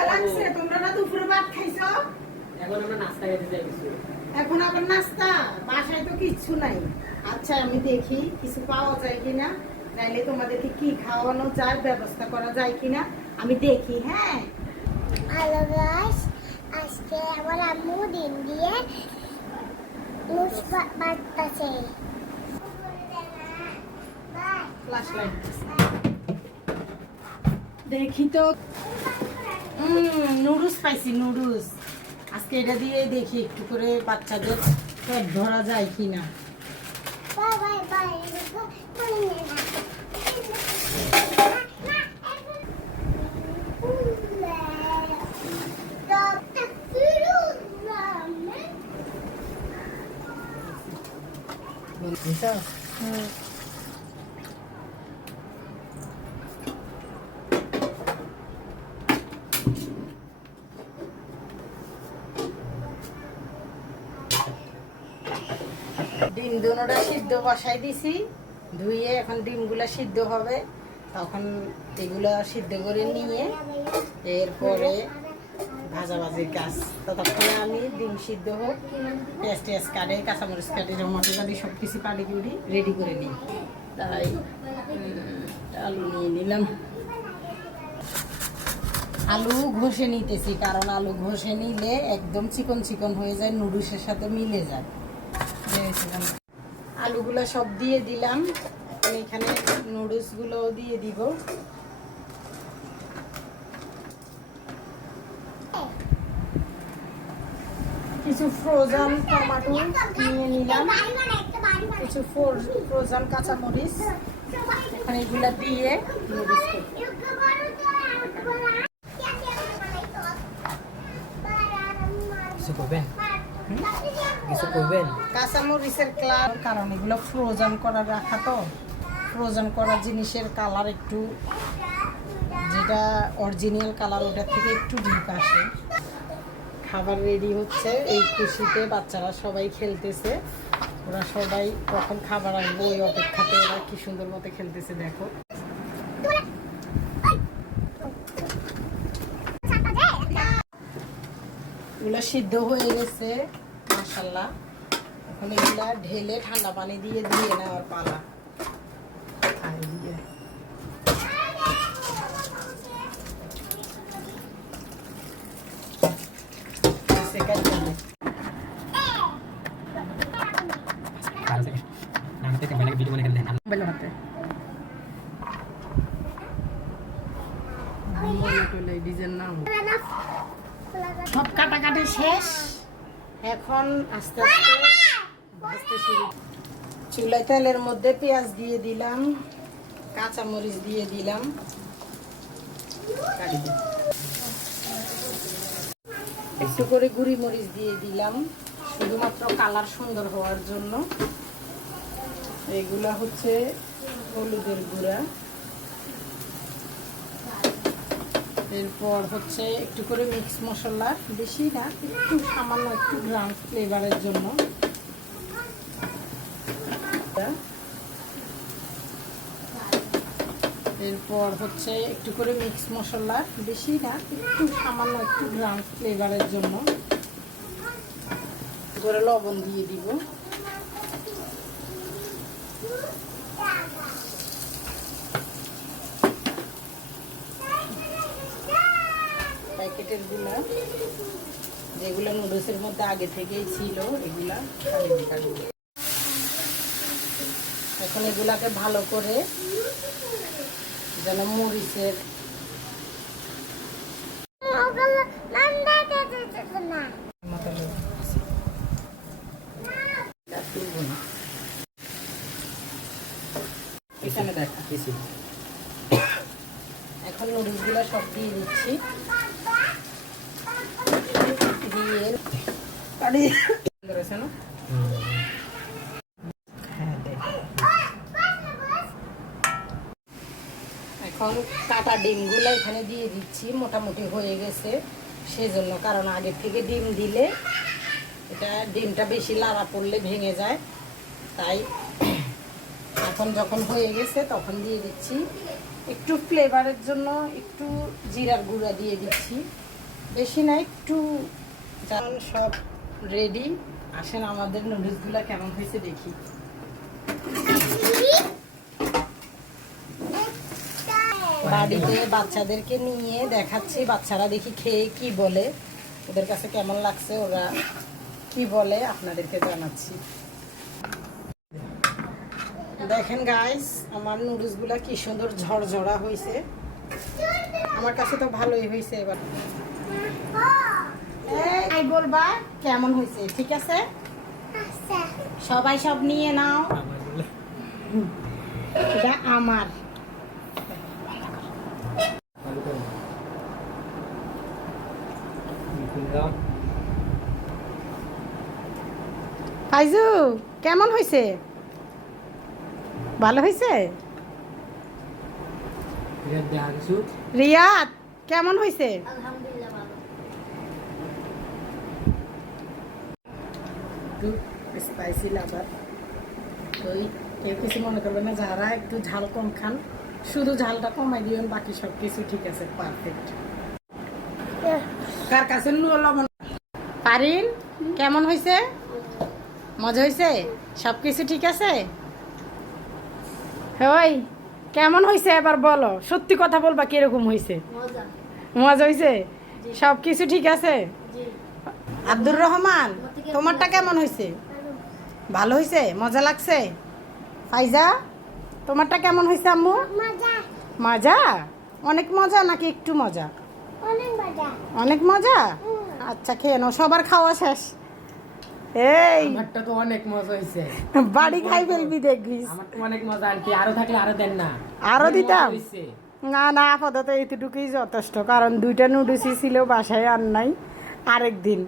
খিদা লাগছে, তোমরা না দুপুরে ভাত খাইছো? এখন আমরা নাস্তা খেতে যাইছি। এখন আবার নাস্তা? বাসায় তো কিচ্ছু নাই। আচ্ছা আমি দেখি কিছু পাওয়া যায় কিনা, নাইলে তোমাদেরকে কি খাওয়ানো যায়, ব্যবস্থা করা যায় কিনা আমি দেখি। হ্যাঁ হ্যালো গাইস, আজকে আমার আম্মু ডিম দিয়ে লুচ বানাচ্ছে। দেখি তো। নুডলস পাইছি, নুডলস। আজকে এটা দিয়ে দেখি একটু করে বাচ্চাদের পেট ভরা যায় কিনা। Bye bye bye. ডিম দুটোটা সিদ্ধ বসাই দিছি, ধুয়ে এখন ডিমগুলা সিদ্ধ হবে, তখন এগুলা সিদ্ধ করে নিয়ে এরপরে ভাজাভাজির কাজ। ততক্ষণে আমি ডিম সিদ্ধ হোক, পেঁয়াজ টেয়াজ কাটে, কাঁচামরিচ কাটে, টমেটো কাটি, সব কিছু কাটি কুটি রেডি করে নিই। তাই আলু নিয়ে নিলাম। আলু ঘষে নিতেছি, কারণ আলু ঘষে নিলে একদম চিকন চিকন হয়ে যায়, নুডলসের সাথে মিলে যায়। আলুগুলো সব দিয়ে দিলাম, এখানে নুডলস গুলো দিয়ে দিব। কিছু ফ্রোজেন টমেটো নিয়ে নিলাম, কিছু ফ্রোজেন কাঁচামরিচ, এখন এগুলা দিয়ে নুডলস কাঁচামরিচের কালার, কারণ এগুলো ফ্রোজেন করা রাখা, তো ফ্রোজেন করা জিনিসের কালার একটু, যেটা অরিজিনাল কালার ওটার থেকে একটু ডিপ আসে। খাবার রেডি হচ্ছে, এই খুশিতে বাচ্চারা সবাই খেলতেছে। ওরা সবাই কখন খাবার আসবে ওই অপেক্ষাতে ওরা কি সুন্দর মতো খেলতেছে দেখো। এগুলো সিদ্ধ হয়ে গেছে মাশাআল্লাহ। এখন এগুলা ঢেলে ঠান্ডা পানি দিয়ে ধুয়ে নেওয়ার পালা। সব কাটাকাটি শেষ, এখন আস্তে আস্তে ভাজতে শুরু। চুলায় তেলের মধ্যে পেঁয়াজ দিয়ে দিলাম, কাঁচামরিচ দিয়ে দিলাম, একটু করে গুঁড়ি মরিচ দিয়ে দিলাম, শুধুমাত্র কালার সুন্দর হওয়ার জন্য। এগুলা হচ্ছে হলুদের গুঁড়া, এরপর হচ্ছে একটু করে মিক্স মশলা, বেশি না, একটু সামান্য, একটু গ্রাম ফ্লেভারের জন্য। এরপর হচ্ছে একটু করে মিক্স মশলা, বেশি না, একটু সামান্য, একটু গ্রাম ফ্লেভারের জন্য। করে লবণ দিয়ে দিব। প্যাকেটের গুলা, যেগুলো নুডলসের মধ্যে আগে থেকেই ছিল, এগুলা এখন এগুলাকে ভালো করে যেন মরিচের এখানে দেখা। এখন নুডলস গুলা সব দিয়ে দিচ্ছি, এখন কাটা ডিমগুলো এখানে দিয়ে দিচ্ছি, মোটামুটি হয়ে গেছে সেজন্য, কারণ আগে থেকে ডিম দিলে এটা ডিমটা বেশি লাড়া পড়লে ভেঙে যায়, তাই এখন যখন হয়ে গেছে তখন দিয়ে দিচ্ছি। একটু ফ্লেভারের জন্য একটু জিরার গুঁড়া দিয়ে দিচ্ছি, বেশি না, একটু জান। সব রেডি। আসেন আমাদের নুডলসগুলো কেমন হয়েছে দেখি। বাড়িতে বাচ্চাদেরকে নিয়ে দেখাচ্ছি, বাচ্চারা দেখি খেয়ে কি বলে, ওদের কাছে কেমন লাগছে, ওরা কি বলে আপনাদেরকে জানাচ্ছি। দেখেন গাইস, আমার নুডলসগুলো কি সুন্দর ঝরঝরা হয়েছে। আমার কাছে তো ভালোই হয়েছে। এবার এই বলবা কেমন হয়েছে, ঠিক আছে? আচ্ছা সবাই সব নিয়ে নাও। এটা আমার। ফাইজু কেমন হয়েছে? ভালো হয়েছে? রিয়াদ কেমন হয়েছে? আলহামদুলিল্লাহ ভালো। একটু স্পাইসি লাগার ওই কেউ কিছু মনে করবে না, যারা একটু ঝাল কম খান শুধু ঝালটা কমাই দিবেন, বাকি সব কিছু ঠিক আছে, পারফেক্ট। কার কাছে লবণ? পারিন কেমন হয়েছে? মজা হয়েছে? সব কিছু ঠিক আছে? ওই কেমন হয়েছে এবার বলো, সত্যি কথা বলবা, কিরকম হয়েছে? মজা। মজা হয়েছে? সব কিছু ঠিক আছে? জি। আব্দুর রহমান তোমারটা কেমন হয়েছে? ভালো হয়েছে? মজা লাগছে? ফাইজা তোমারটা কেমন হয়েছে আম্মু? মজা। মজা? অনেক মজা নাকি একটু মজা? অনেক মজা। অনেক মজা। আচ্ছা খেয়ে নাও, সবার খাওয়া শেষ। এই আমারটা তো অনেক মজা হয়েছে। বাড়ি খাই ফেলবি দেখবি। আমার তো অনেক মজা, আন্টি আরো থাকলে আরো দেন না। আরো অনেক মজা দিতাম? হয়েছে। না না, আপাতত এইটুকুই যথেষ্ট, কারণ 2টা নুডলসই ছিল বাসায়, আর নাই, আরেকদিন